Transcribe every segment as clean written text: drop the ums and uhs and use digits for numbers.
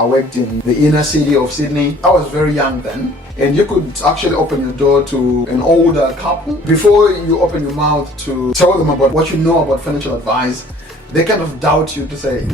I worked in the inner city of Sydney. I was very young then, and you could actually open your door to an older couple. Before you open your mouth to tell them about what you know about financial advice, they kind of doubt you to say,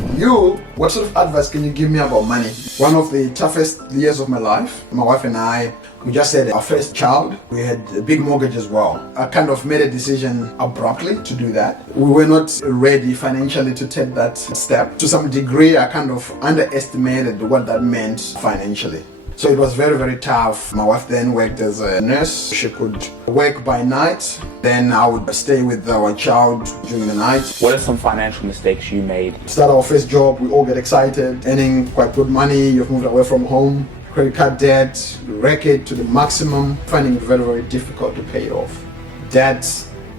what sort of advice can you give me about money? One of the toughest years of my life, my wife and I, we just had our first child. We had a big mortgage as well. I kind of made a decision abruptly to do that. We were not ready financially to take that step. To some degree, I kind of underestimated what that meant financially. So it was very, very tough. My wife then worked as a nurse. She could work by night. Then I would stay with our child during the night. What are some financial mistakes you made? Start our first job, we all get excited, earning quite good money. You've moved away from home. Credit card debt, wreck it to the maximum, finding it very, very difficult to pay it off. Debt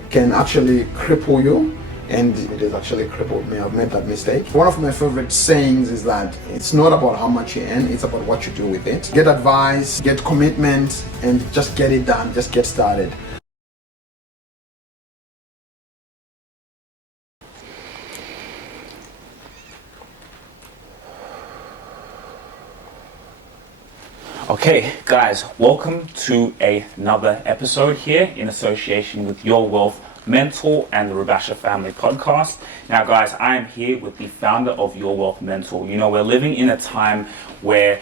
can actually cripple you, and it has actually crippled me. I've made that mistake. One of my favorite sayings is that it's not about how much you earn, it's about what you do with it. Get advice, get commitment, and just get it done, just get started. Okay, guys, welcome to another episode here in association with Your Wealth Mentor and the Rubasha Family Podcast. Now, guys, I am here with the founder of Your Wealth Mentor. You know, we're living in a time where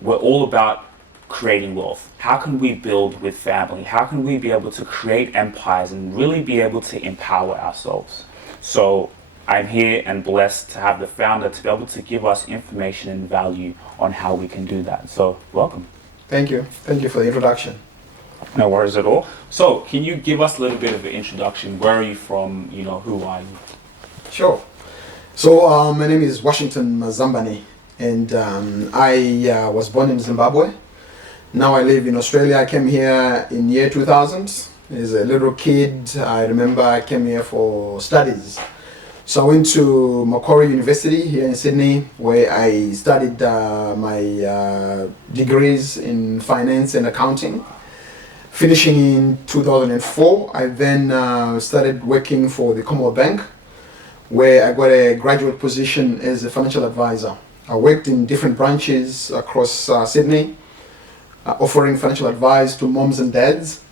we're all about creating wealth. How can we build with family? How can we be able to create empires and really be able to empower ourselves? So I'm here and blessed to have the founder to be able to give us information and value on how we can do that. So welcome. Thank you. Thank you for the introduction. No worries at all. So can you give us a little bit of an introduction? Where are you from? You know, who are you? Sure. So my name is Washington Mazambani, and I was born in Zimbabwe. Now I live in Australia. I came here in year 2000. As a little kid, I remember I came here for studies. So I went to Macquarie University here in Sydney, where I studied my degrees in finance and accounting. Finishing in 2004, I then started working for the Commonwealth Bank, where I got a graduate position as a financial advisor. I worked in different branches across Sydney, offering financial advice to moms and dads.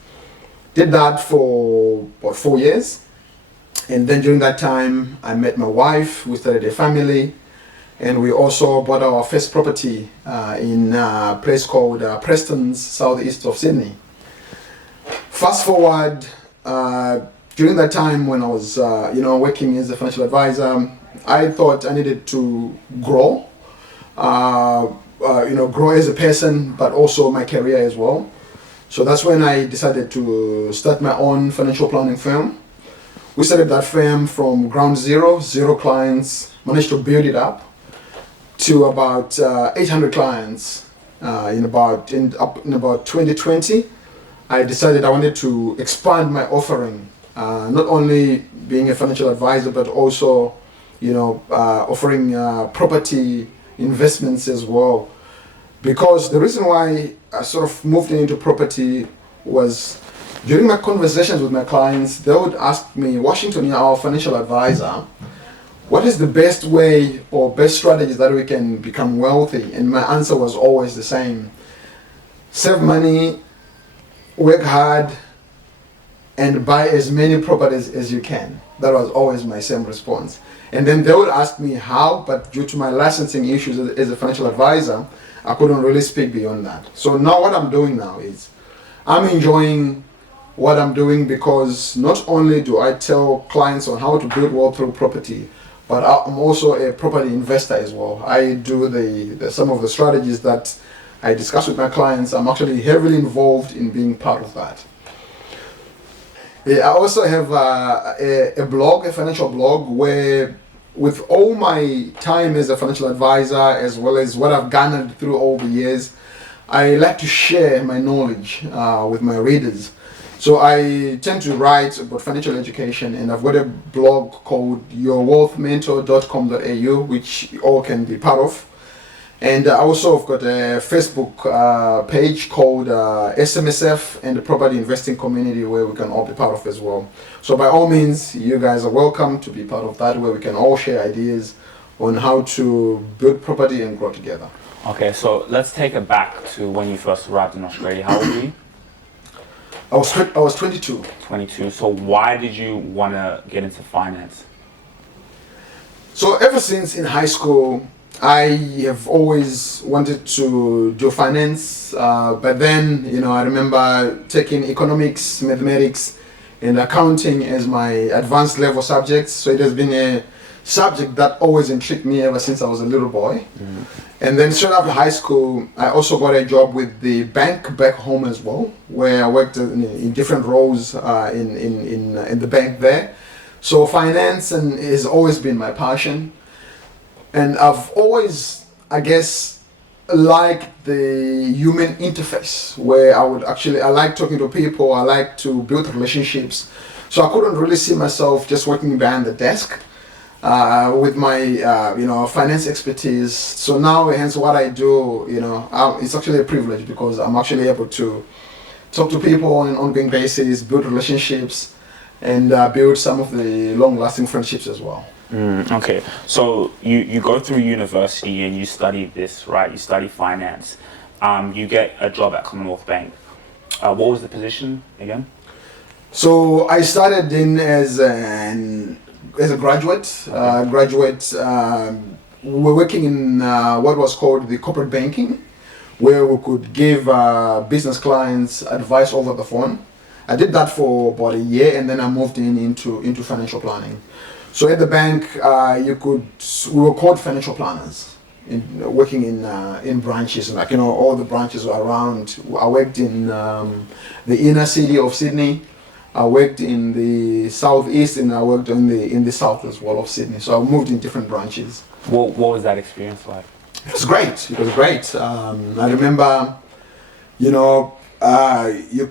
Did that for about 4 years. And then during that time, I met my wife, we started a family, and we also bought our first property in a place called Preston's, southeast of Sydney. Fast forward, during that time when I was working as a financial advisor, I thought I needed to grow, grow as a person, but also my career as well. So that's when I decided to start my own financial planning firm. We started that firm from ground zero clients, managed to build it up to about 800 clients in about 2020. I decided I wanted to expand my offering, not only being a financial advisor, but also, offering property investments as well. Because the reason why I sort of moved into property was during my conversations with my clients, they would ask me, Washington, you're our financial advisor, what is the best way or best strategies that we can become wealthy? And my answer was always the same. Save money, work hard, and buy as many properties as you can. That was always my same response. And then they would ask me how, but due to my licensing issues as a financial advisor, I couldn't really speak beyond that. So now what I'm doing now is I'm enjoying what I'm doing, because not only do I tell clients on how to build wealth through property, but I'm also a property investor as well. I do some of the strategies that I discuss with my clients. I'm actually heavily involved in being part of that. I also have a blog, a financial blog, where with all my time as a financial advisor, as well as what I've garnered through all the years, I like to share my knowledge with my readers. So I tend to write about financial education, and I've got a blog called yourwealthmentor.com.au, which you all can be part of. And I also have got a Facebook page called SMSF and the Property Investing Community, where we can all be part of as well. So by all means, you guys are welcome to be part of that, where we can all share ideas on how to build property and grow together. Okay, so let's take it back to when you first arrived in Australia. How old were you? I was 22. 22. So why did you want to get into finance? So ever since in high school, I have always wanted to do finance, but then, I remember taking economics, mathematics, and accounting as my advanced level subjects. So it has been a subject that always intrigued me ever since I was a little boy. And then straight after high school, I also got a job with the bank back home as well, where I worked in different roles in the bank there. So finance has always been my passion. And I've always, I guess, liked the human interface, where I like talking to people, I like to build relationships. So I couldn't really see myself just working behind the desk with my, finance expertise. So now, hence what I do, it's actually a privilege because I'm actually able to talk to people on an ongoing basis, build relationships, and build some of the long-lasting friendships as well. Okay, so you go through university and you study this, right? You study finance. You get a job at Commonwealth Bank. What was the position again? So I started in as a graduate. We're working in what was called the corporate banking, where we could give business clients advice over the phone. I did that for about a year, and then I moved into financial planning. So at the bank, we were called financial planners, working in branches, all the branches were around. I worked in the inner city of Sydney. I worked in the southeast, and I worked in the south as well of Sydney. So I moved in different branches. What was that experience like? It was great. It was great. I remember, you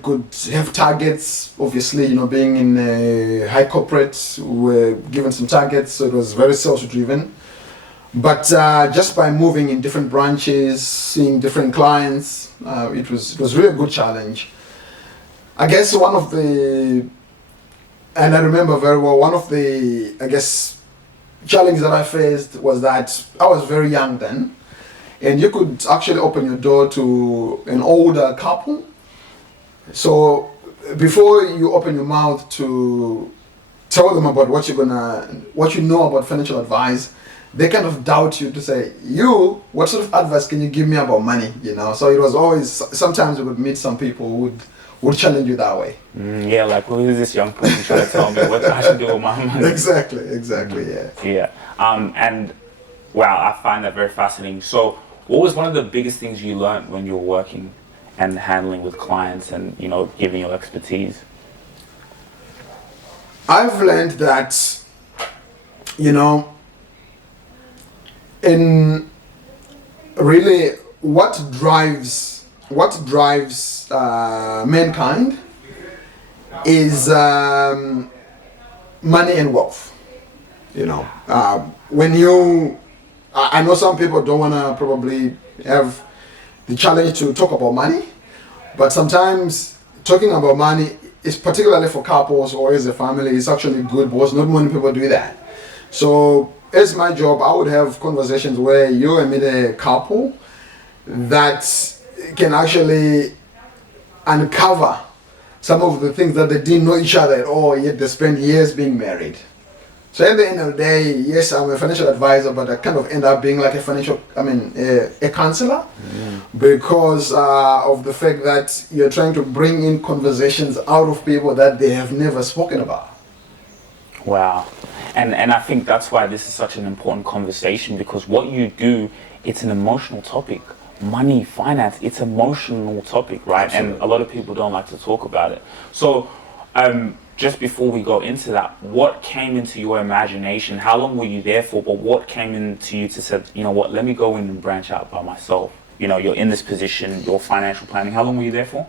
could have targets. Obviously, being in a high corporate, we were given some targets, so it was very sales-driven. But just by moving in different branches, seeing different clients, it was really a good challenge. I guess and I remember very well, one of the, challenges that I faced was that I was very young then, and you could actually open your door to an older couple. So before you open your mouth to tell them about what you know about financial advice, they kind of doubt you to say, what sort of advice can you give me about money? So it was always, sometimes you would meet some people who would challenge you that way. Yeah, like, who is this young person trying to tell me what I should do with my money? Exactly, yeah. Yeah, and wow, I find that very fascinating. So what was one of the biggest things you learned when you were working and handling with clients and, giving your expertise? I've learned that, in really what drives mankind is money and wealth. I know some people don't want to probably have the challenge to talk about money, but sometimes talking about money is, particularly for couples or as a family, is actually good because not many people do that. So as my job, I would have conversations where you and me, a couple, that can actually uncover some of the things that they didn't know each other at all, yet they spent years being married. So at the end of the day, yes, I'm a financial advisor, but I kind of end up being like a counselor, because of the fact that you're trying to bring in conversations out of people that they have never spoken about. Wow. And I think that's why this is such an important conversation, because what you do, it's an emotional topic. Money, finance, it's an emotional topic, right? Absolutely. And a lot of people don't like to talk about it. So just before we go into that, what came into your imagination? How long were you there for? But what came into you to say, let me go in and branch out by myself? You're in this position, you're financial planning. How long were you there for?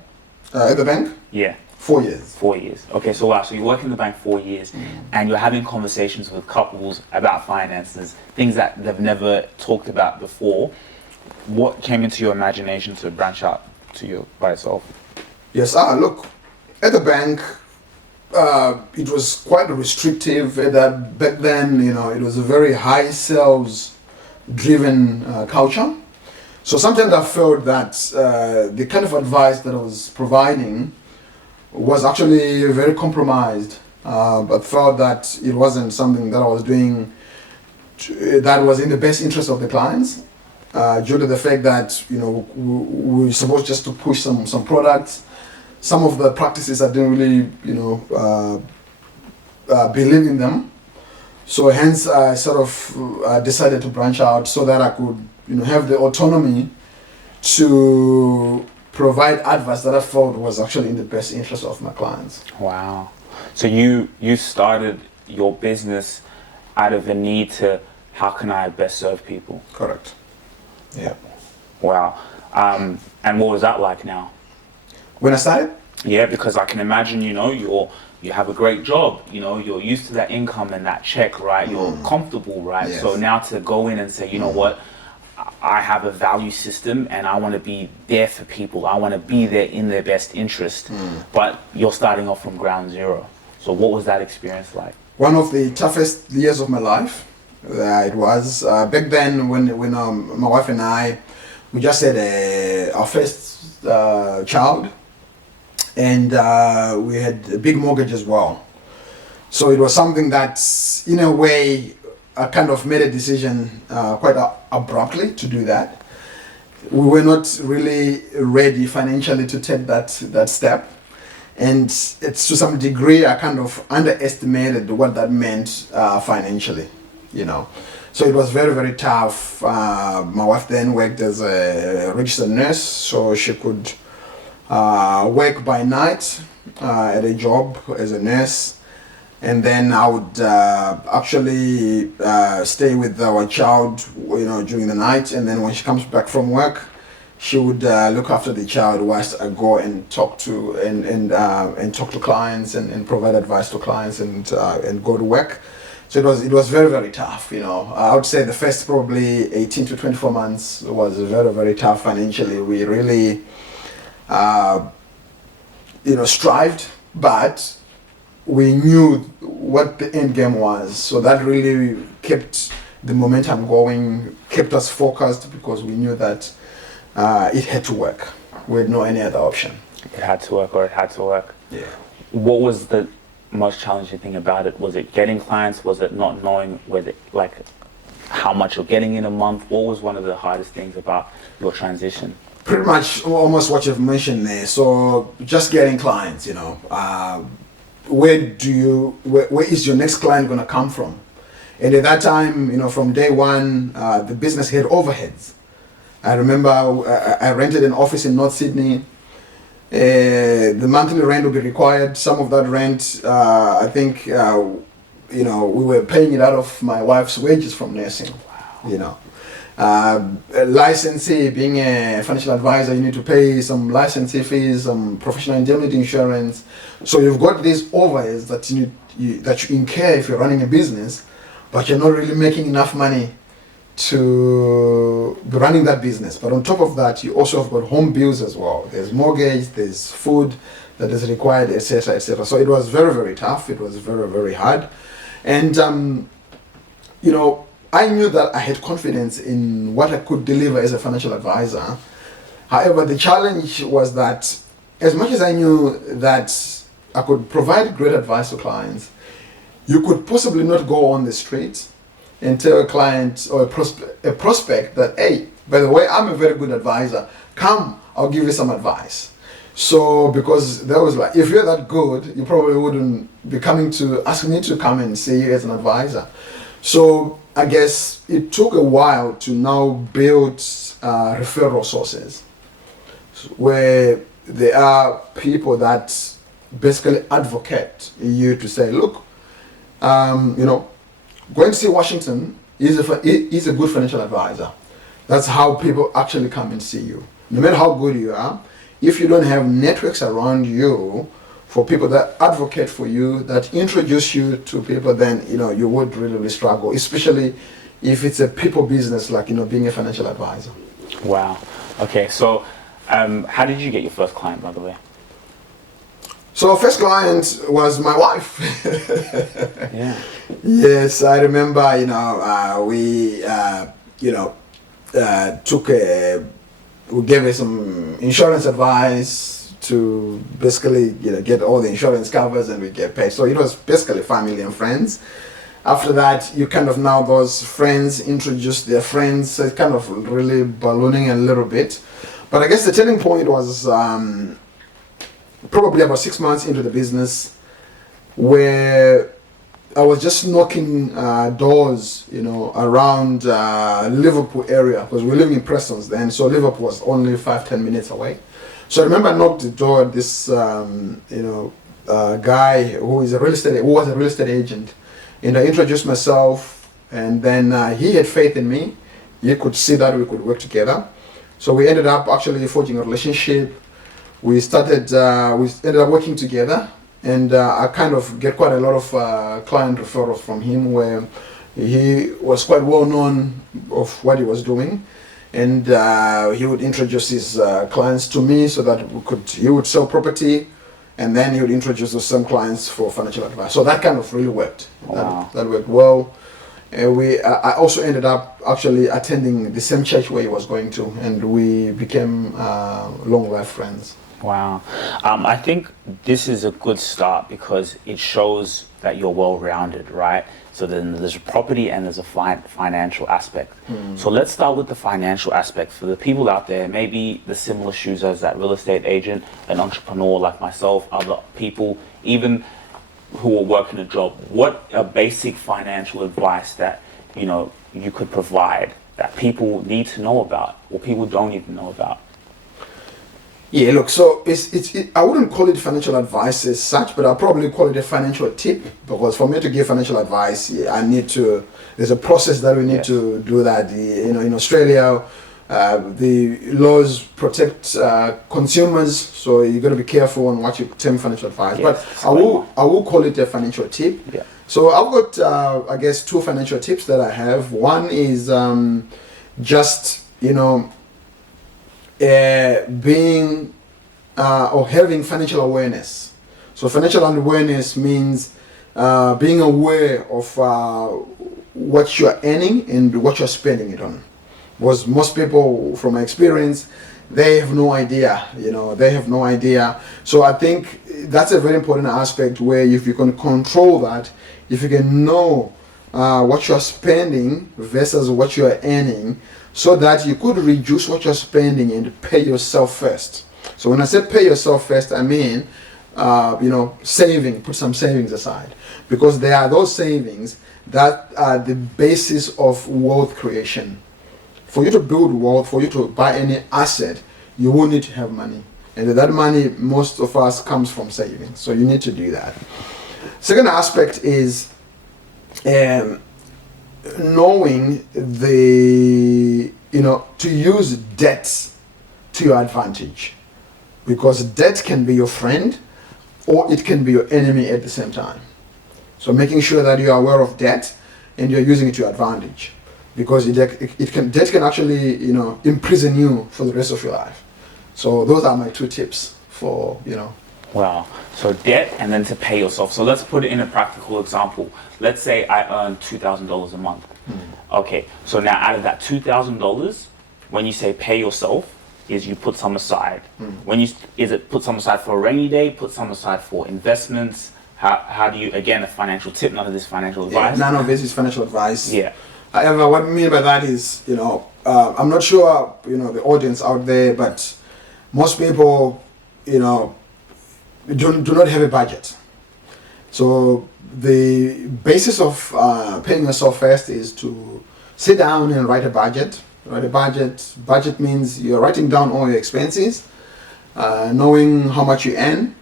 At the bank? Yeah. 4 years. 4 years. Okay, so wow, so you work in the bank 4 years, and you're having conversations with couples about finances, things that they've never talked about before. What came into your imagination to branch out by yourself? Yes, look, at the bank, it was quite restrictive. Back then, it was a very high sales driven culture. So sometimes I felt that the kind of advice that I was providing was actually very compromised, but felt that it wasn't something that I was doing that was in the best interest of the clients, due to the fact that we're supposed just to push some products. Some of the practices I didn't really believe in them, so hence I sort of decided to branch out so that I could have the autonomy to provide advice that I felt was actually in the best interest of my clients. Wow. So you started your business out of a need to, how can I best serve people? Correct. Yeah. Wow. And what was that like now? When I started? Yeah, because I can imagine, you have a great job, you're used to that income and that check, right? You're comfortable, right? Yes. So now to go in and say, you know what, I have a value system and I want to be there for people. I want to be there in their best interest. But you're starting off from ground zero. So what was that experience like? One of the toughest years of my life. It was back then when my wife and I, we just had our first child, and we had a big mortgage as well. So it was something that, in a way, I kind of made a decision quite abruptly to do that. We were not really ready financially to take that step. And it's to some degree, I kind of underestimated what that meant financially, So it was very, very tough. My wife then worked as a registered nurse, so she could work by night at a job as a nurse. And then I would actually stay with our child, during the night. And then when she comes back from work, she would look after the child whilst I go and talk to and talk to clients and provide advice to clients and go to work. So it was very, very tough. I would say the first probably 18 to 24 months was very, very tough financially. We really strived, but we knew what the end game was. So that really kept the momentum going, kept us focused, because we knew that it had to work. We had no any other option. It had to work. Yeah. What was the most challenging thing about it? Was it getting clients? Was it not knowing how much you're getting in a month? What was one of the hardest things about your transition? Pretty much almost what you've mentioned there. So just getting clients, where is your next client going to come from? And at that time, from day one, the business had overheads. I remember I rented an office in North Sydney. The monthly rent would be required. Some of that rent, I think, we were paying it out of my wife's wages from nursing. Wow. Licensee, being a financial advisor, you need to pay some licensee fees, some professional indemnity insurance. So you've got these overheads that you incur if you're running a business, but you're not really making enough money to be running that business. But on top of that, you also have got home bills as well. There's mortgage, there's food that is required, etc., etc. So it was very, very tough. It was very, very hard. And, I knew that I had confidence in what I could deliver as a financial advisor. However, the challenge was that as much as I knew that I could provide great advice to clients, you could possibly not go on the street and tell a client or a prospect that, hey, by the way, I'm a very good advisor. Come, I'll give you some advice. So, because that was like, if you're that good, you probably wouldn't be coming to ask me to come and see you as an advisor. So, I guess it took a while to now build referral sources where there are people that basically advocate you to say, look, going to see Washington is a good financial advisor. That's how people actually come and see you. No matter how good you are, if you don't have networks around you for people that advocate for you, that introduce you to people, then you would really struggle, especially if it's a people business like being a financial advisor. Wow. Okay, so how did you get your first client, by the way? So first client was my wife. Yeah. Yes, I remember, we we gave her some insurance advice to basically get all the insurance covers and we get paid. So it was basically family and friends. After that, you kind of now those friends introduce their friends, so it's kind of really ballooning a little bit. But I guess the turning point was probably about 6 months into the business, where I was just knocking doors, around Liverpool area, because we were living in Preston then, so Liverpool was only 5-10 minutes away. So I remember I knocked the door at this, guy who was a real estate agent, I introduced myself, and then he had faith in me. He could see that we could work together. So we ended up actually forging a relationship. We ended up working together. And I kind of get quite a lot of client referrals from him, where he was quite well known of what he was doing, and he would introduce his clients to me so that he would sell property, and then he would introduce some clients for financial advice. So that kind of really worked. Wow. That worked well. And I also ended up actually attending the same church where he was going to, and we became long life friends. Wow. I think this is a good start because it shows that you're well-rounded, right? So then there's a property and there's a financial aspect. So let's start with the financial aspect. For the people out there, maybe the similar shoes as that real estate agent, an entrepreneur like myself, other people, even who are working a job, what a basic financial advice that, you could provide that people need to know about or people don't even know about? Yeah, look, so I wouldn't call it financial advice as such, but I'll probably call it a financial tip, because for me to give financial advice, there's a process that we need to do that. In Australia, the laws protect consumers, so you got to be careful on what you term financial advice. But I will call it a financial tip. Yeah. So I've got, I guess, 2 financial tips that I have. One is just, being or having financial awareness. So financial awareness means being aware of what you're earning and what you're spending it on. Because most people, from my experience, they have no idea. So I think that's a very important aspect, where if you can control that, if you can know what you're spending versus what you're earning, so that you could reduce what you're spending and pay yourself first. So when I say pay yourself first, I mean, saving, put some savings aside. Because there are those savings that are the basis of wealth creation. For you to build wealth, for you to buy any asset, you will need to have money. And that money, most of us, comes from savings. So you need to do that. Second aspect is knowing to use debt to your advantage, because debt can be your friend or it can be your enemy at the same time. So making sure that you are aware of debt and you're using it to your advantage, because debt can actually imprison you for the rest of your life. So those are my 2 tips for Wow. So debt, and then to pay yourself. So let's put it in a practical example. Let's say I earn $2,000 a month. Okay. So now out of that $2,000, when you say pay yourself, is you put some aside. Is it put some aside for a rainy day, put some aside for investments? How do you, again, a financial tip, none of this financial advice? None of this is financial advice. Yeah. However, what I mean by that is, I'm not sure, the audience out there, but most people, do not have a budget. So the basis of paying yourself first is to sit down and write a budget. Budget means you're writing down all your expenses, knowing how much you earn,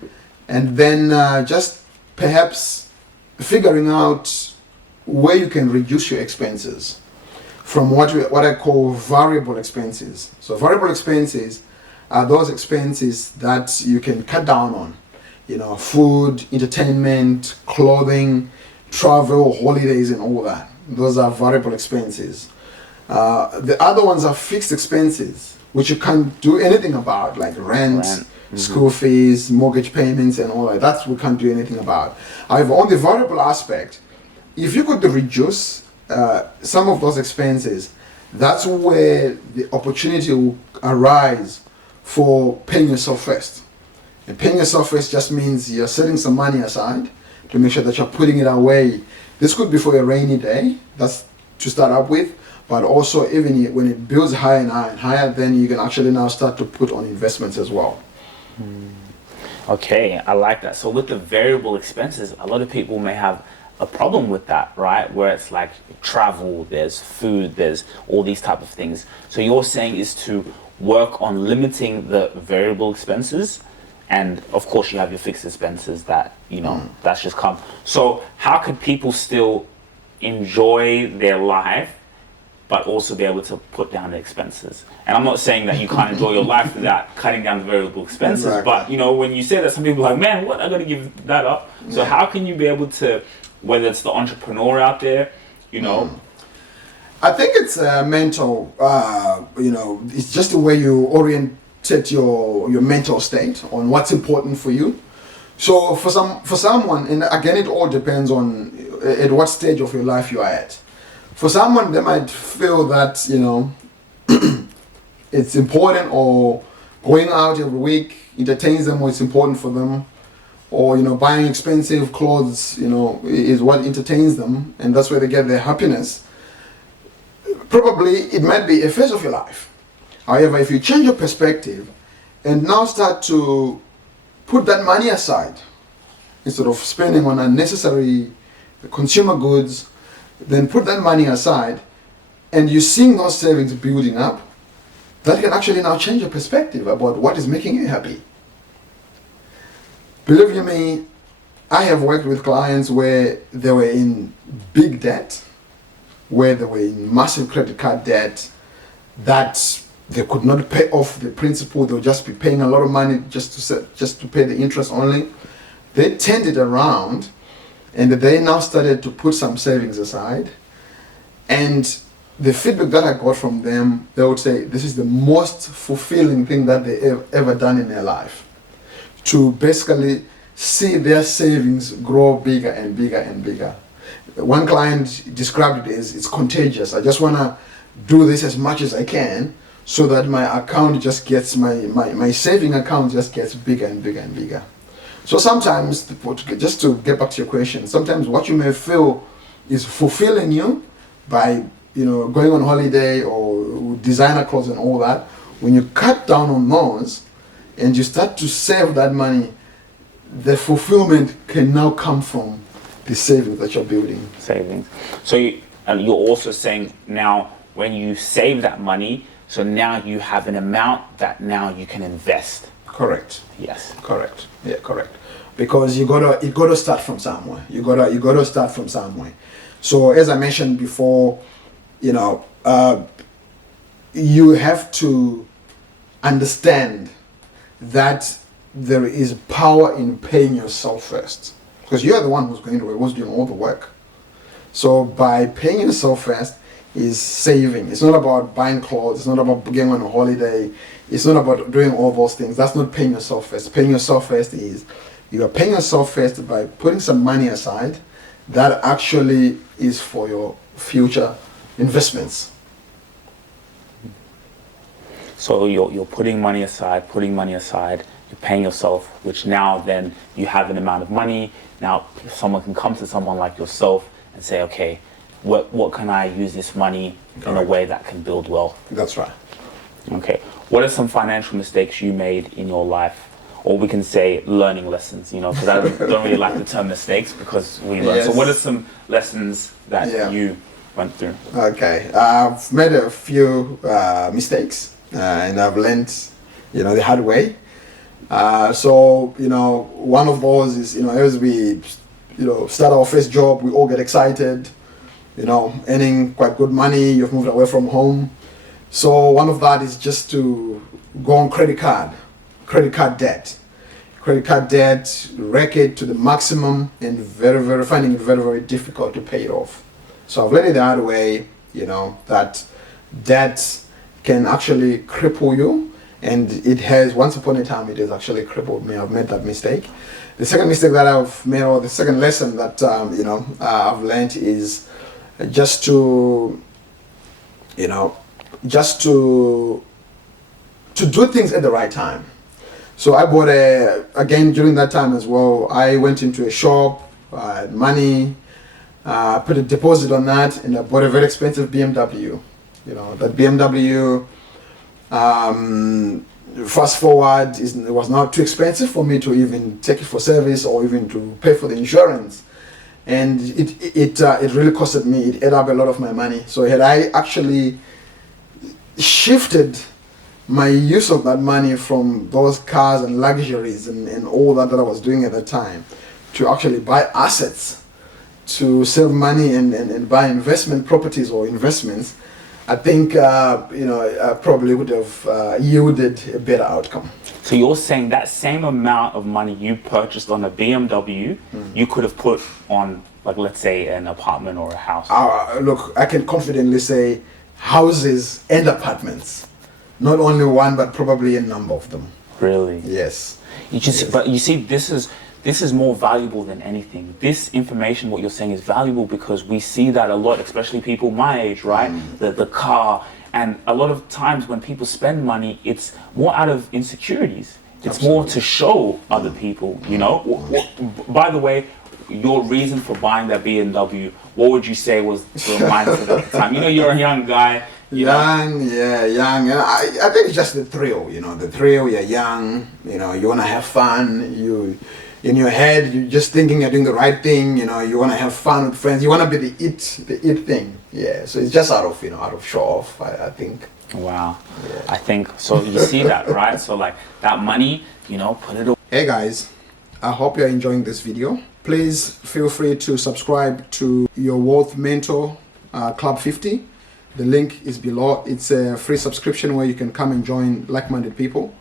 and then just perhaps figuring out where you can reduce your expenses from what I call variable expenses. So variable expenses are those expenses that you can cut down on. Food, entertainment, clothing, travel, holidays, and all that. Those are variable expenses. The other ones are fixed expenses, which you can't do anything about, like rent. School fees, mortgage payments, and all that we can't do anything about. However, on the variable aspect, if you could reduce some of those expenses, that's where the opportunity will arise for paying yourself first. And paying yourself first just means you're setting some money aside to make sure that you're putting it away. This could be for a rainy day, that's to start up with, but also even when it builds higher and higher and higher, then you can actually now start to put on investments as well. Okay, I like that. So with the variable expenses, a lot of people may have a problem with that, right? Where it's like travel, there's food, there's all these type of things. So you're saying is to work on limiting the variable expenses, and of course you have your fixed expenses that, you know, that's just come. So how could people still enjoy their life but also be able to put down the expenses? And I'm not saying that you can't enjoy your life without cutting down the variable expenses, Exactly. but you know, when you say that, some people are like, man, what, I gotta give that up. So how can you be able to, whether it's the entrepreneur out there, you know? I think it's mental, you know, it's just the way you orientate your mental state on what's important for you. So for someone, and again, it all depends on at what stage of your life you are at. For someone, they might feel that, you know, it's important, or going out every week entertains them, or it's important for them, or, you know, buying expensive clothes, you know, is what entertains them, and that's where they get their happiness. Probably it might be a phase of your life. However, if you change your perspective and now start to put that money aside instead of spending on unnecessary consumer goods, then put that money aside, and you're seeing those savings building up, that can actually now change your perspective about what is making you happy. Believe you me, I have worked with clients where they were in big debt, where they were in massive credit card debt, that they could not pay off the principal. They'll just be paying a lot of money just to pay the interest only. They turned it around, and they now started to put some savings aside. And the feedback that I got from them, they would say this is the most fulfilling thing that they ever done in their life. To basically see their savings grow bigger and bigger and bigger. One client described it as, it's contagious. I just want to do this as much as I can so that my account just gets, my saving account just gets bigger and bigger and bigger. So sometimes, just to get back to your question, sometimes what you may feel is fulfilling you by, you know, going on holiday or designer clothes and all that, when you cut down on those and you start to save that money, the fulfillment can now come from the savings that you're building. Savings. So you're also saying now, when you save that money, so now you have an amount that now you can invest. Correct. Yes. Correct. Yeah, correct. Because you gotta start from somewhere. You gotta start from somewhere. So as I mentioned before, you know, you have to understand that there is power in paying yourself first, because you're the one who's doing all the work. So by paying yourself first is saving. It's not about buying clothes. It's not about going on a holiday. It's not about doing all those things. That's not paying yourself first. Paying yourself first is you are paying yourself first by putting some money aside that actually is for your future investments. So you're putting money aside, you're paying yourself, which now then you have an amount of money. Now someone can come to someone like yourself and say, okay, what can I use this money in a way that can build wealth? That's right. Okay. What are some financial mistakes you made in your life? Or we can say learning lessons, you know, because I don't really like the term mistakes, because we learn. Yes. So what are some lessons that you went through? Okay. I've made a few mistakes, and I've learned, you know, the hard way. So, you know, one of those is, you know, as we, you know, start our first job, we all get excited, you know, earning quite good money, you've moved away from home. So one of that is just to go on credit card debt, wreck it to the maximum, and finding it very, very difficult to pay it off. So I've learned it the hard way, you know, that debt can actually cripple you, and it has, once upon a time, it has actually crippled me. I've made that mistake. The second mistake that I've made, or the second lesson that, you know, I've learned is just to you know, just to do things at the right time. So I bought again during that time as well, I went into a shop, had money, put a deposit on that, and I bought a very expensive BMW. You know, that BMW, fast forward, it was not too expensive for me to even take it for service or even to pay for the insurance. And it really costed me, it ate up a lot of my money. So had I actually shifted my use of that money from those cars and luxuries and all that I was doing at that time to actually buy assets, to save money and buy investment properties or investments, I think I probably would have yielded a better outcome. So you're saying that same amount of money you purchased on a BMW, you could have put on, like, let's say, an apartment or a house? Look, I can confidently say houses and apartments. Not only one, but probably a number of them. Really? Yes. But you see, this is more valuable than anything. This information, what you're saying, is valuable because we see that a lot, especially people my age, right? The car, and a lot of times when people spend money, it's more out of insecurities. It's more to show other people, you know? By the way, your reason for buying that BMW, what would you say was the mindset at the time? You know, you're a young guy. Young. And I think it's just the thrill, the thrill. You're young, you want to have fun. You, in your head, you're just thinking you're doing the right thing. You want to have fun with friends. You want to be the it thing. Yeah. So it's just out of show off, I think. Wow. Yeah. I think so. You see that, right? So like that money, put it away. Hey guys, I hope you're enjoying this video. Please feel free to subscribe to your Wealth Mentor Club 50. The link is below. It's a free subscription where you can come and join like-minded people.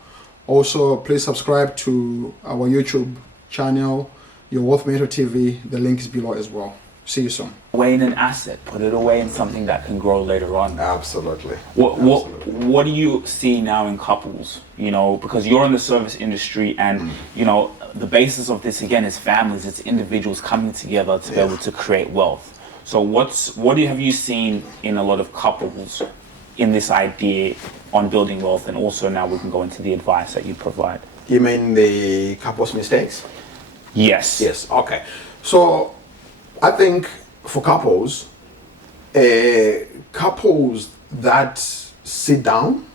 Also, please subscribe to our YouTube channel, Your Wealth Mentor TV. The link is below as well. See you soon. Away in an asset, put it away in something that can grow later on. Absolutely. What do you see now in couples? Because you're in the service industry, and the basis of this again is families. It's individuals coming together to be able to create wealth. So what have you seen in a lot of couples in this idea on building wealth, and also now we can go into the advice that you provide? You mean the couples mistakes? Yes. Yes. Okay. So I think for couples that sit down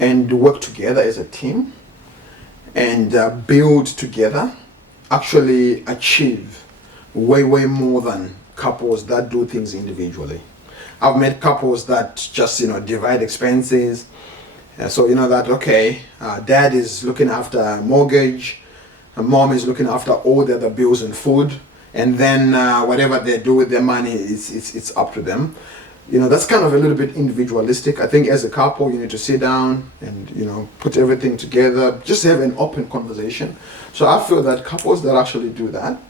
and work together as a team and build together actually achieve way more than couples that do things individually. I've met couples that just divide expenses. So that dad is looking after mortgage, mom is looking after all the other bills and food, and then whatever they do with their money, it's up to them. That's kind of a little bit individualistic. I think as a couple, you need to sit down and put everything together, just have an open conversation. So I feel that couples that actually do that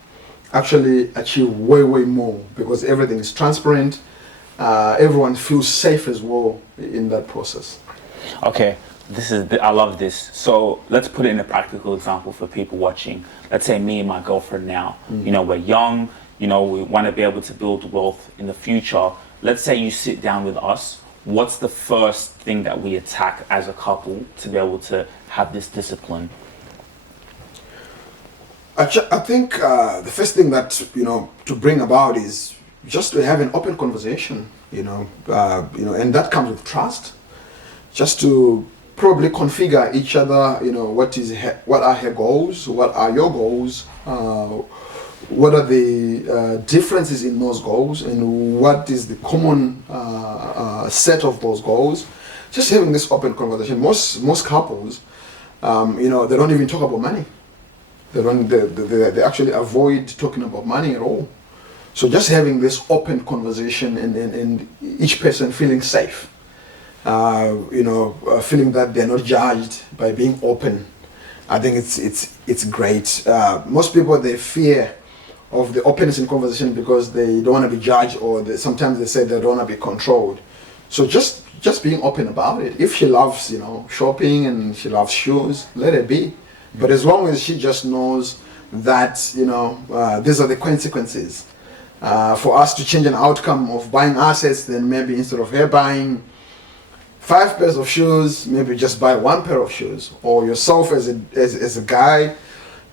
actually achieve way more, because everything is transparent. Everyone feels safe as well in that process. Okay, I love this. So let's put it in a practical example for people watching. Let's say me and my girlfriend now, we're young, we want to be able to build wealth in the future. Let's say you sit down with us. What's the first thing that we attack as a couple to be able to have this discipline? I think the first thing that to bring about is just to have an open conversation, and that comes with trust. Just to probably configure each other, what are her goals, what are your goals, what are the differences in those goals, and what is the common set of those goals. Just having this open conversation. Most couples, they don't even talk about money. They actually avoid talking about money at all. So just having this open conversation and each person feeling safe, feeling that they're not judged by being open. I think it's great. Most people, they fear of the openness in conversation because they don't want to be judged, or sometimes they say they don't want to be controlled. So just being open about it. If she loves shopping and she loves shoes, let it be. But as long as she just knows that these are the consequences, for us to change an outcome of buying assets, then maybe instead of her buying 5 pairs of shoes, maybe just buy 1 pair of shoes. Or yourself as a guy,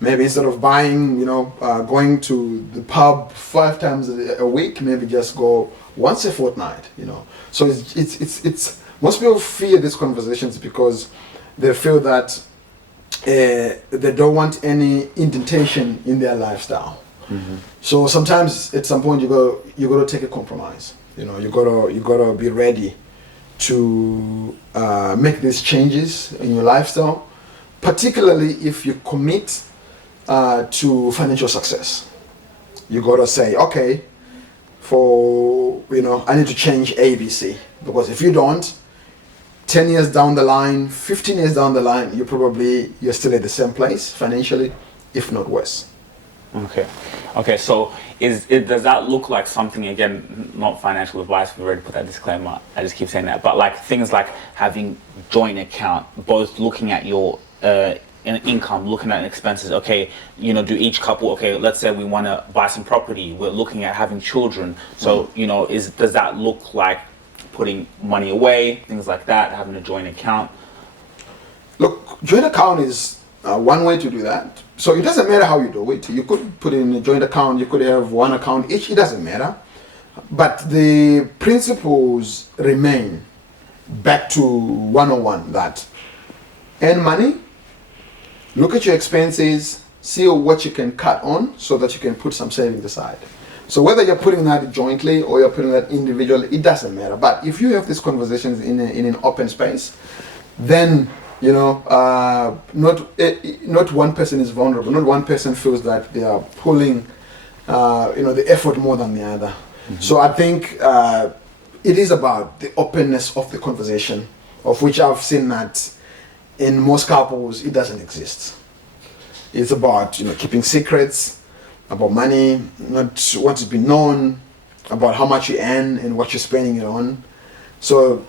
maybe instead of buying, going to the pub 5 times a week, maybe just go once a fortnight. So it's most people fear these conversations because they feel that they don't want any indentation in their lifestyle. Mm-hmm. So sometimes at some point you got to take a compromise. You gotta be ready to make these changes in your lifestyle, particularly if you commit to financial success. You gotta say, okay, I need to change ABC, because if you don't, 10 years down the line, 15 years down the line, you're still at the same place financially, if not worse. Okay. So does that look like something, again, not financial advice? We've already put that disclaimer. I just keep saying that, but like things like having joint account, both looking at your income, looking at expenses. Okay, do each couple. Okay, let's say we want to buy some property. We're looking at having children. So does that look like putting money away, things like that, having a joint account? Look, joint account is one way to do that. So it doesn't matter how you do it. You could put it in a joint account, you could have one account each, it doesn't matter. But the principles remain back to 101, that earn money, look at your expenses, see what you can cut on so that you can put some savings aside. So whether you're putting that jointly or you're putting that individually, it doesn't matter. But if you have these conversations in an open space, then not one person is vulnerable. Not one person feels that they are pulling, the effort more than the other. Mm-hmm. So I think it is about the openness of the conversation, of which I've seen that in most couples it doesn't exist. It's about keeping secrets about money, not want to be known, about how much you earn and what you're spending it on. So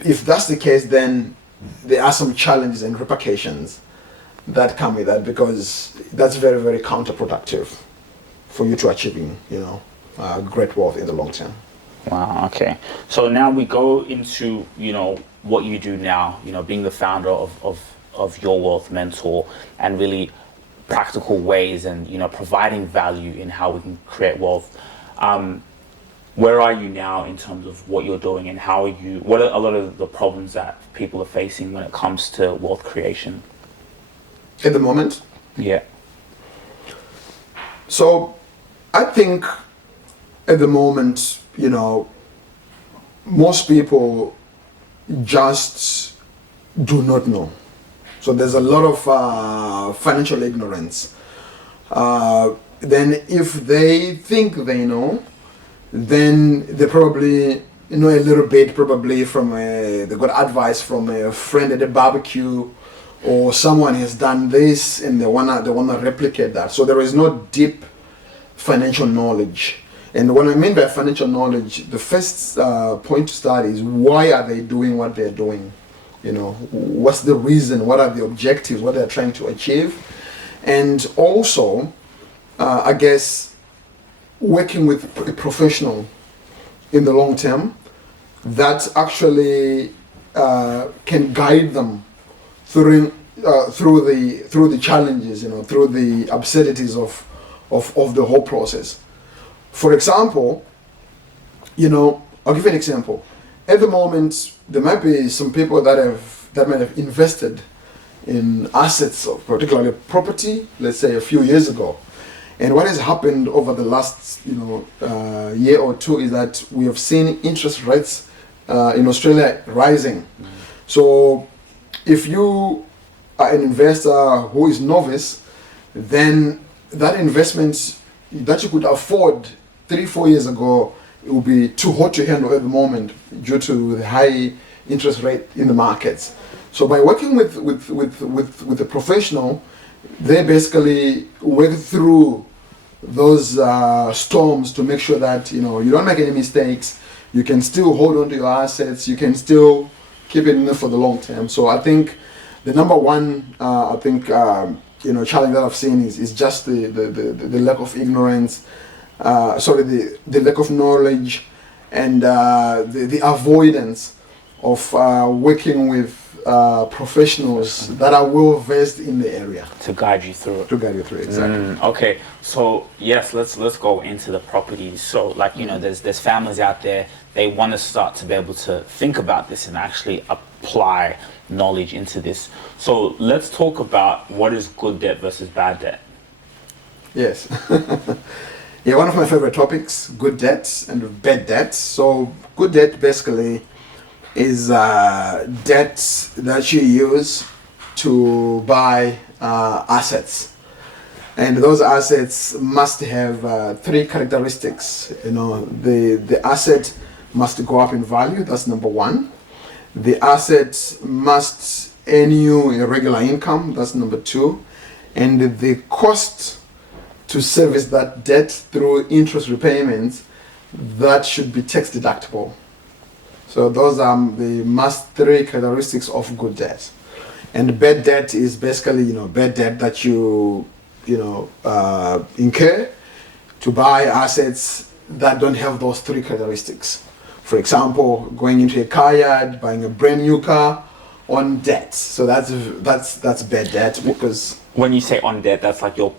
if that's the case, then there are some challenges and repercussions that come with that, because that's very, very counterproductive for you to achieving, great wealth in the long term. Wow. Okay. So now we go into, what you do now, being the founder of Your Wealth Mentor, and really practical ways and, providing value in how we can create wealth. Where are you now in terms of what you're doing, and what are a lot of the problems that people are facing when it comes to wealth creation? At the moment? Yeah. So I think at the moment, most people just do not know. So there's a lot of financial ignorance. Then if they think they know, then they probably know a little bit, probably they got advice from a friend at a barbecue, or someone has done this and they wanna replicate that. So there is no deep financial knowledge. And what I mean by financial knowledge, the first point to start is, why are they doing what they're doing? What's the reason? What are the objectives? What they're trying to achieve? And also, I guess, working with a professional in the long term that actually can guide them through the challenges, through the absurdities of the whole process. For example, I'll give you an example. At the moment, there might be some people that might have invested in assets, particularly property, let's say a few years ago. And what has happened over the last year or two is that we have seen interest rates in Australia rising. Mm-hmm. So if you are an investor who is novice, then that investment that you could afford 3-4 years ago, it will be too hot to handle at the moment due to the high interest rate in the markets. So by working with a professional, they basically work through those storms to make sure that you don't make any mistakes. You can still hold on to your assets. You can still keep it in there for the long term. So I think the number one challenge that I've seen is just the lack of ignorance. the lack of knowledge and the avoidance of working with professionals that are well versed in the area To guide you through it. to guide you through. Exactly. Okay, so yes, let's go into the properties. So like there's families out there, they want to start to be able to think about this and actually apply knowledge into this. So let's talk about what is good debt versus bad debt. Yes. Yeah, one of my favorite topics, good debt and bad debt. So good debt basically is debt that you use to buy assets. And those assets must have three characteristics. The asset must go up in value, that's number one. The asset must earn you a regular income, that's number two. And the cost to service that debt through interest repayments, that should be tax deductible. So those are the must three characteristics of good debt. And bad debt is basically, bad debt that you incur to buy assets that don't have those three characteristics. For example, going into a car yard, buying a brand new car on debt. So that's bad debt because When you say on debt, that's like your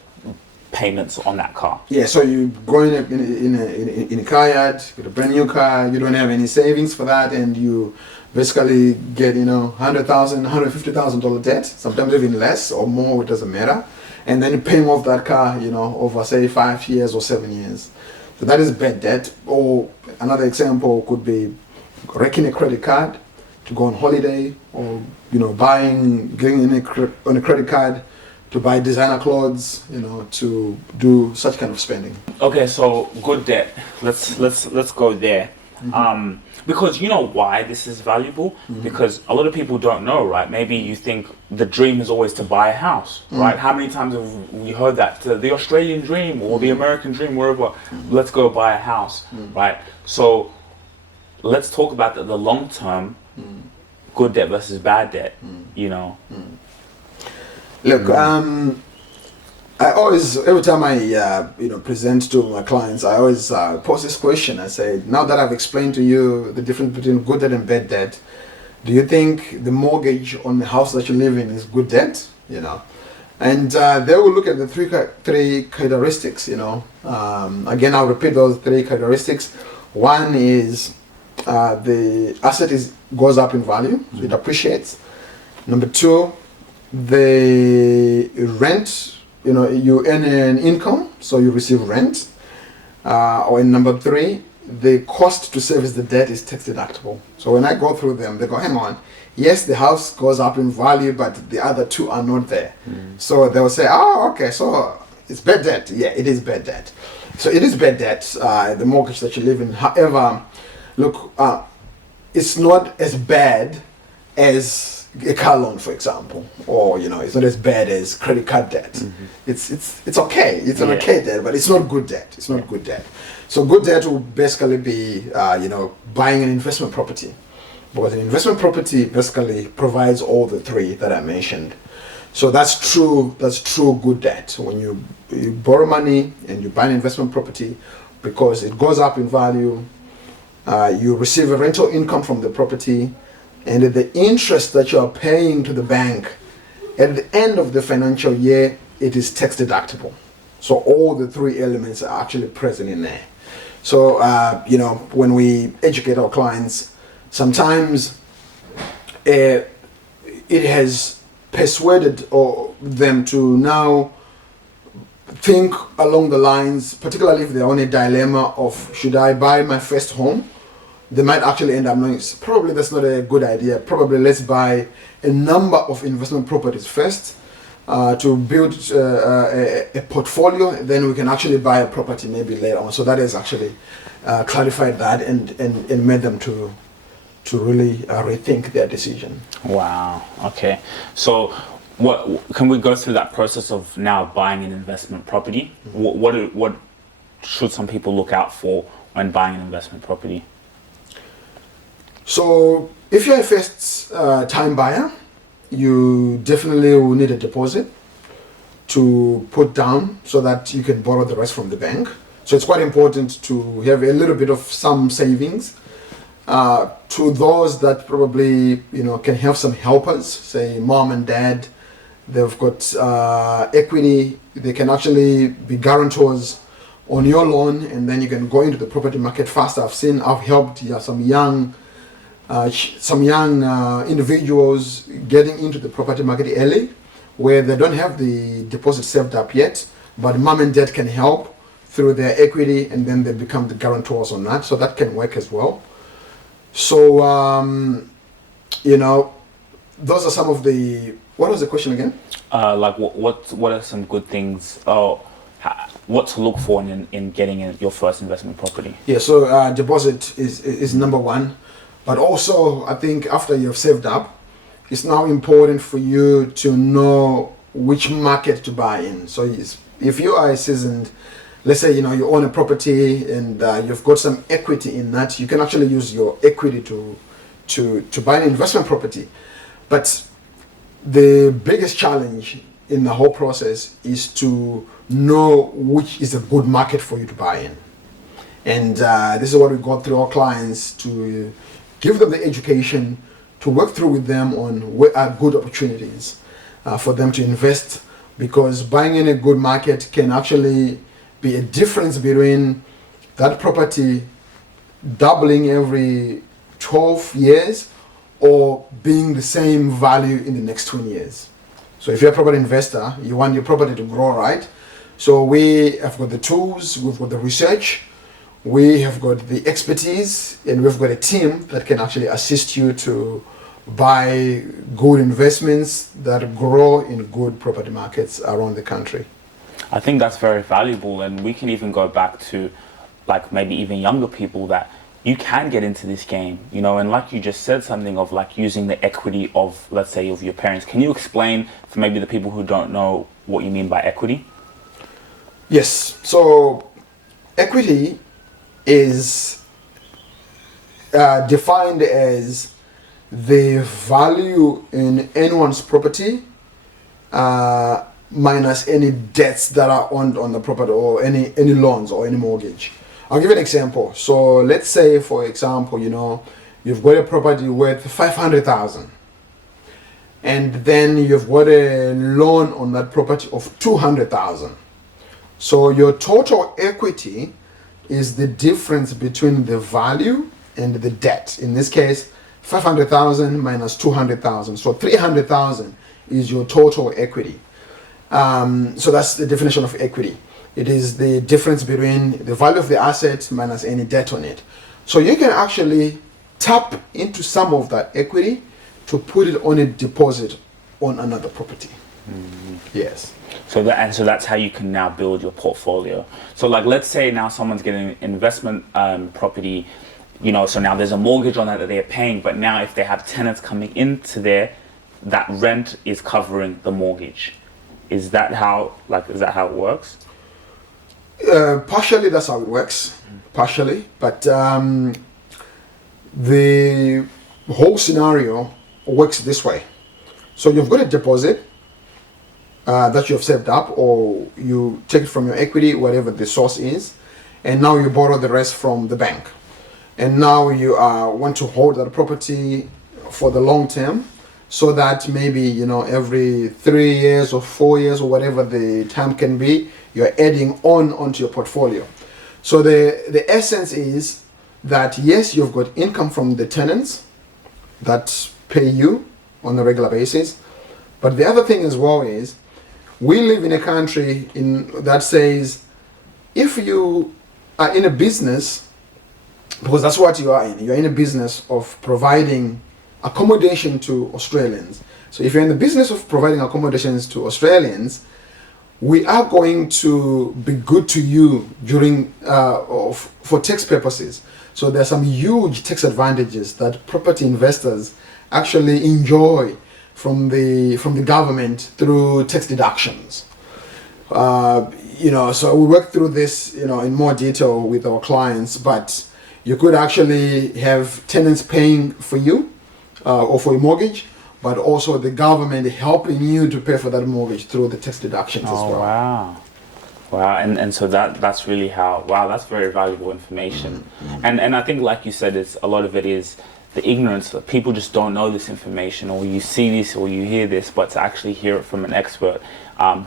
payments on that car. yeah. So you go in a car yard with a brand new car. You don't have any savings for that, and you basically get $100,000, $150,000 debt. Sometimes even less or more. It doesn't matter. And then paying off that car, over say 5 years or 7 years. So that is bad debt. Or another example could be wrecking a credit card to go on holiday, or getting on a credit card to buy designer clothes, to do such kind of spending. Okay, so good debt. Let's go there. Because you know why this is valuable? Because a lot of people don't know, right? Maybe you think the dream is always to buy a house, right? How many times have we heard that? The Australian dream or the American dream, wherever, let's go buy a house, right? So let's talk about the long term, good debt versus bad debt, Look, I always, every time I present to my clients, I always pose this question. I say, now that I've explained to you the difference between good debt and bad debt, do you think the mortgage on the house that you live in is good debt? And they will look at the three characteristics. Again, I'll repeat those three characteristics. One is the asset goes up in value, so it appreciates. Number two, the rent, you earn an income, so you receive rent. Or in number three, the cost to service the debt is tax deductible. So when I go through them, they go, hang on, yes, the house goes up in value, but the other two are not there. So they'll say, oh, okay, so it's bad debt. Yeah, it is bad debt. So it is bad debt, the mortgage that you live in. However, look, it's not as bad as a car loan, for example, or it's not as bad as credit card debt. It's okay. It's an okay debt, but it's not good debt. It's not good debt. So good debt will basically be buying an investment property, because an investment property basically provides all the three that I mentioned. So that's true. That's true good debt. When you borrow money and you buy an investment property, because it goes up in value, you receive a rental income from the property. And the interest that you are paying to the bank at the end of the financial year, it is tax deductible. So all the three elements are actually present in there. So, when we educate our clients, sometimes it has persuaded them to now think along the lines, particularly if they're on a dilemma of, should I buy my first home? They might actually end up knowing, probably that's not a good idea. Probably let's buy a number of investment properties first to build a portfolio. Then we can actually buy a property maybe later on. So that has actually clarified that and made them to really rethink their decision. Wow. Okay. So what can we go through that process of now buying an investment property? What should some people look out for when buying an investment property? So if you're a first time buyer, you definitely will need a deposit to put down so that you can borrow the rest from the bank. So it's quite important to have a little bit of some savings. To those that probably can have some helpers, say mom and dad, they've got equity. They can actually be guarantors on your loan, and then you can go into the property market faster. I've helped some young individuals getting into the property market early, where they don't have the deposit saved up yet, but mom and dad can help through their equity, and then they become the guarantors on that. So that can work as well. So those are some of the. What was the question again? Like what are some good things? What to look for in getting your first investment property? Yeah, so deposit is number one, but also I think after you've saved up, it's now important for you to know which market to buy in. So if you are a seasoned, let's say you own a property and you've got some equity in that, you can actually use your equity to buy an investment property. But the biggest challenge in the whole process is to know which is a good market for you to buy in. And this is what we go through our clients, to give them the education, to work through with them on what are good opportunities for them to invest, because buying in a good market can actually be a difference between that property doubling every 12 years or being the same value in the next 20 years. So if you're a property investor, you want your property to grow, right? So we have got the tools, we've got the research, we have got the expertise, and we've got a team that can actually assist you to buy good investments that grow in good property markets around the country. I think that's very valuable, and we can even go back to like maybe even younger people that you can get into this game, and like you just said, something of like using the equity of, let's say, of your parents. Can you explain for maybe the people who don't know what you mean by equity? Yes, so equity is defined as the value in anyone's property minus any debts that are on the property, or any loans or any mortgage. I'll give you an example. So let's say, for example, you've got a property worth 500,000, and then you've got a loan on that property of 200,000. So your total equity is the difference between the value and the debt. In this case, 500,000 minus 200,000. So 300,000 is your total equity. So that's the definition of equity. It is the difference between the value of the asset minus any debt on it. So you can actually tap into some of that equity to put it on a deposit on another property. Mm-hmm. Yes. So that's how you can now build your portfolio. So like, let's say now someone's getting an investment property, so now there's a mortgage on that they're paying, but now if they have tenants coming into there, that rent is covering the mortgage. Is that how it works? Partially, that's how it works. Partially, but the whole scenario works this way. So you've got a deposit that you have saved up, or you take it from your equity, whatever the source is, and now you borrow the rest from the bank. And now you want to hold that property for the long term, so that maybe every 3 years or 4 years or whatever the time can be, you're adding onto your portfolio. So the essence is that yes, you've got income from the tenants that pay you on a regular basis, but the other thing as well is, we live in a country that says, if you are in a business, because that's what you are in, you're in a business of providing accommodation to Australians. So if you're in the business of providing accommodations to Australians, we are going to be good to you during for tax purposes. So there's some huge tax advantages that property investors actually enjoy from the government through tax deductions. So we work through this in more detail with our clients, but you could actually have tenants paying for you or for a mortgage, but also the government helping you to pay for that mortgage through the tax deductions as well. Oh, wow. Wow, and so that's really how, wow, that's very valuable information. And I think, like you said, it's a lot of it is the ignorance that people just don't know this information, or you see this or you hear this, but to actually hear it from an expert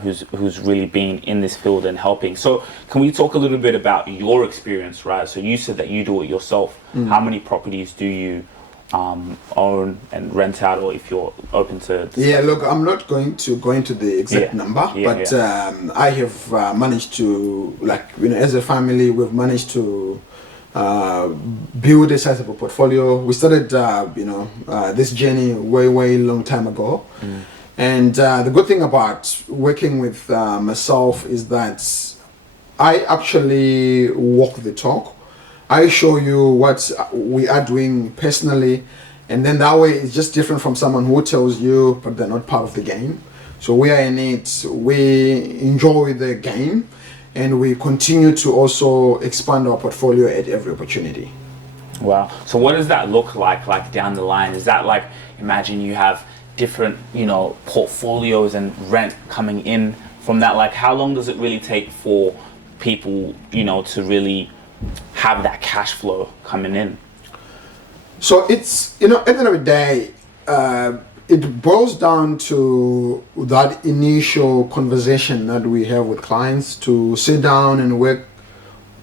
who's really been in this field and helping. So can we talk a little bit about your experience, right? So you said that you do it yourself. How many properties do you own and rent out, or if you're open to Yeah, look, I'm not going to go into the exact number, but I have managed to, like, as a family, we've managed to build a sizable portfolio. We started this journey way long time ago. And the good thing about working with myself is that I actually walk the talk. I show you what we are doing personally, and then that way it's just different from someone who tells you but they're not part of the game. So we are in it, we enjoy the game, and we continue to also expand our portfolio at every opportunity. Wow. So what does that look like down the line? Is that like, imagine you have different, portfolios and rent coming in from that? Like, how long does it really take for people, to really have that cash flow coming in? So it's, at the end of the day, it boils down to that initial conversation that we have with clients to sit down and work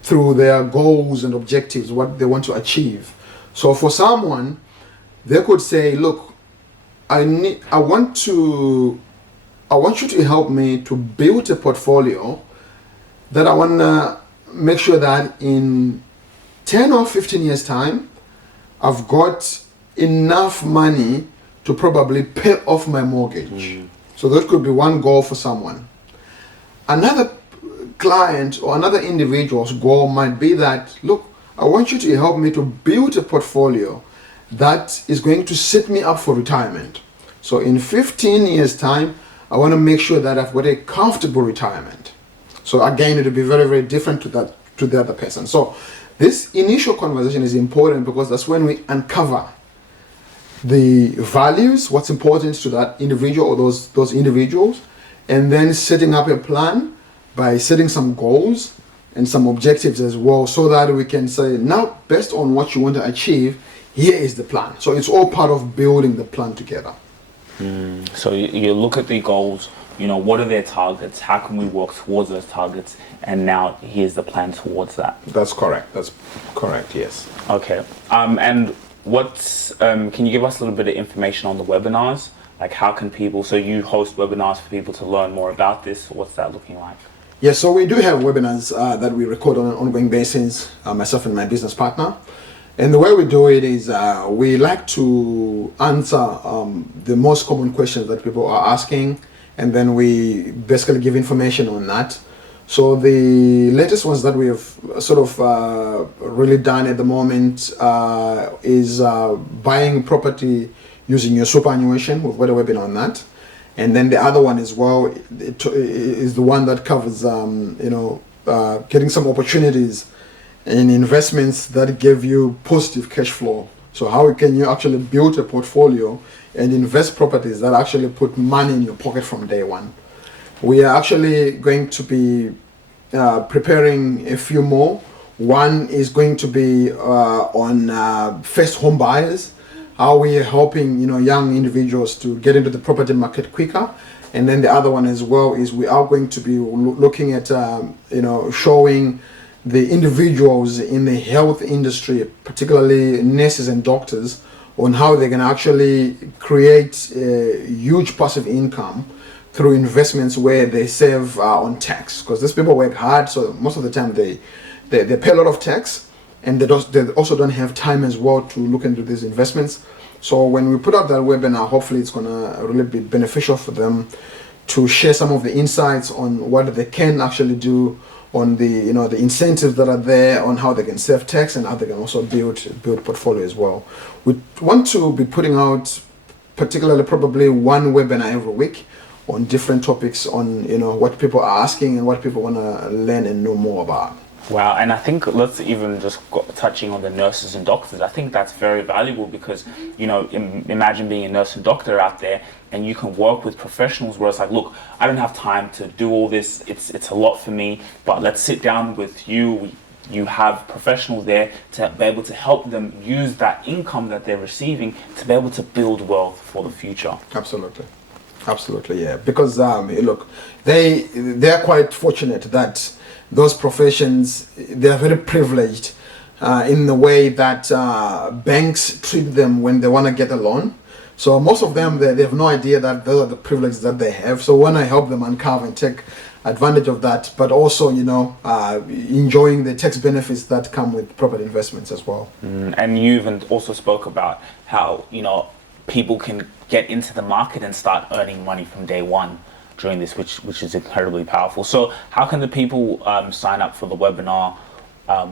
through their goals and objectives, what they want to achieve. So for someone, they could say, look, I want you to help me to build a portfolio that I want to make sure that in 10 or 15 years time, I've got enough money to probably pay off my mortgage. So that could be one goal for someone. Another client or another individual's goal might be that, look, I want you to help me to build a portfolio that is going to set me up for retirement. So in 15 years time, I want to make sure that I've got a comfortable retirement. So again, it'll be very different to the other person. So this initial conversation is important because that's when we uncover the values, what's important to that individual or those individuals, and then setting up a plan by setting some goals and some objectives as well, so that we can say, now based on what you want to achieve, here is the plan. So it's all part of building the plan together. So you look at the goals, what are their targets? How can we work towards those targets? And now here's the plan towards that. That's correct. That's correct, yes. Okay. And can you give us a little bit of information on the webinars? Like, how can people, so you host webinars for people to learn more about this. What's that looking like? Yeah, so we do have webinars that we record on an ongoing basis, myself and my business partner. And the way we do it is we like to answer the most common questions that people are asking, and then we basically give information on that. So the latest ones that we have sort of really done at the moment is buying property using your superannuation. We've got a webinar on that. And then the other one as well is the one that covers, getting some opportunities in investments that give you positive cash flow. So how can you actually build a portfolio and invest properties that actually put money in your pocket from day one? We are actually going to be preparing a few more. One is going to be on first home buyers, how we are helping young individuals to get into the property market quicker. And then the other one as well is we are going to be looking at showing the individuals in the health industry, particularly nurses and doctors, on how they can actually create a huge passive income through investments where they save on tax. Because these people work hard, so most of the time they pay a lot of tax, and they also don't have time as well to look into these investments. So when we put out that webinar, hopefully it's gonna really be beneficial for them to share some of the insights on what they can actually do, on the the incentives that are there, on how they can save tax, and how they can also build portfolio as well. We want to be putting out particularly probably one webinar every week on different topics on what people are asking and what people want to learn and know more about. Wow, and I think let's even just touching on the nurses and doctors. I think that's very valuable because, imagine being a nurse and doctor out there and you can work with professionals where it's like, look, I don't have time to do all this. It's a lot for me, but let's sit down with you. You have professionals there to be able to help them use that income that they're receiving to be able to build wealth for the future. Absolutely, yeah. Because look, they're quite fortunate that those professions, they're very privileged in the way that banks treat them when they want to get a loan. So most of them, they have no idea that those are the privileges that they have. So when I help them uncover and take advantage of that, but also, enjoying the tax benefits that come with property investments as well. And you even also spoke about how, people can get into the market and start earning money from day one during this, which is incredibly powerful. So how can the people sign up for the webinar?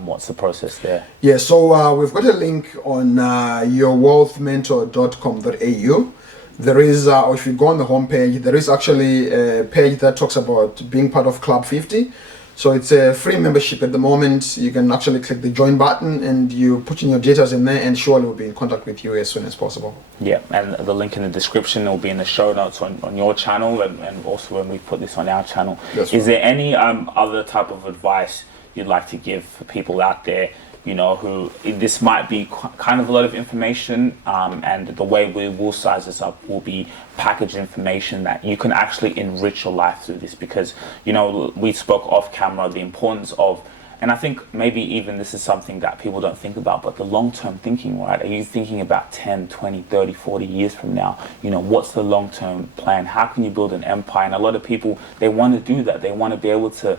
What's the process there? Yeah, so we've got a link on yourwealthmentor.com.au. There is, or if you go on the homepage, there is actually a page that talks about being part of Club 50. So it's a free membership at the moment. You can actually click the join button and you put in your details in there, and surely we'll be in contact with you as soon as possible. Yeah, and the link in the description will be in the show notes on your channel and also when we put this on our channel. That's Is right. there any other type of advice you'd like to give for people out there, who this might be kind of a lot of information, and the way we will size this up will be packaged information that you can actually enrich your life through this, because we spoke off camera the importance of, and I think maybe even this is something that people don't think about, but the long-term thinking, right? Are you thinking about 10, 20, 30, 40 years from now? What's the long-term plan? How can you build an empire? And a lot of people, they want to do that. They want to be able to,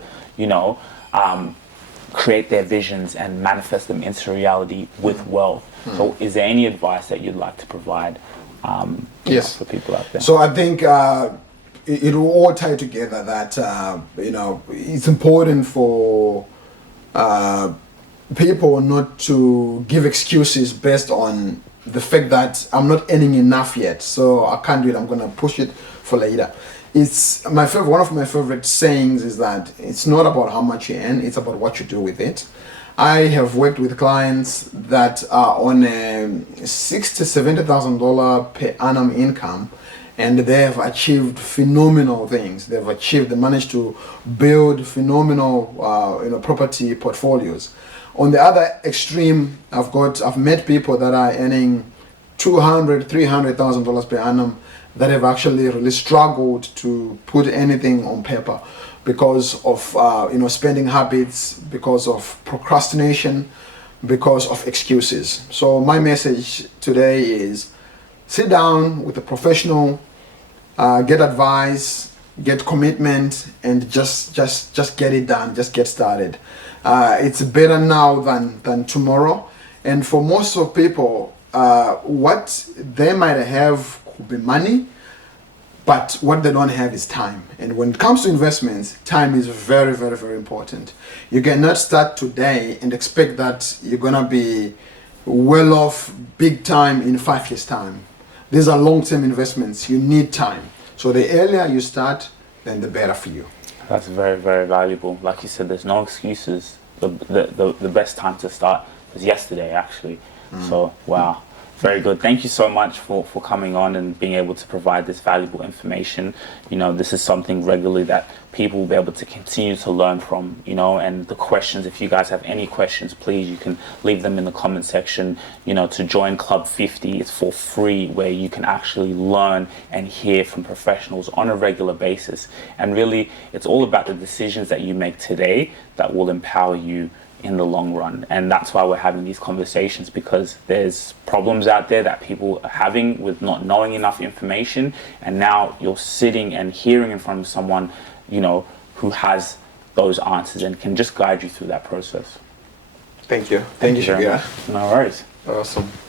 create their visions and manifest them into reality with wealth. So is there any advice that you'd like to provide Yes. for people out there? So I think it will all tie together that, it's important for people not to give excuses based on the fact that I'm not earning enough yet, so I can't do it, I'm going to push it for later. It's one of my favorite sayings is that it's not about how much you earn, it's about what you do with it. I have worked with clients that are on a $60,000 to $70,000 per annum income, and they have achieved phenomenal things. They managed to build phenomenal property portfolios. On the other extreme, I've met people that are earning $200,000 to $300,000 per annum that have actually really struggled to put anything on paper because of spending habits, because of procrastination, because of excuses. So my message today is sit down with a professional, get advice, get commitment, and just get it done, just get started. It's better now than tomorrow. And for most of people, what they might have could be money, but what they don't have is time. And when it comes to investments, time is very, very, very important. You cannot start today and expect that you're gonna be well off big time in 5 years' time. These are long-term investments. You need time. So the earlier you start, then the better for you. That's very, very valuable. Like you said, there's no excuses. The best time to start was yesterday, actually. So, wow. Very good. Thank you so much for coming on and being able to provide this valuable information. This is something regularly that people will be able to continue to learn from, and the questions, if you guys have any questions, please, you can leave them in the comment section. To join Club 50, it's for free, where you can actually learn and hear from professionals on a regular basis. And really, it's all about the decisions that you make today that will empower you in the long run. And that's why we're having these conversations, because there's problems out there that people are having with not knowing enough information, and now you're sitting and hearing in front of someone who has those answers and can just guide you through that process. Thank you. Thank you, very Sugira. much. No worries. Awesome.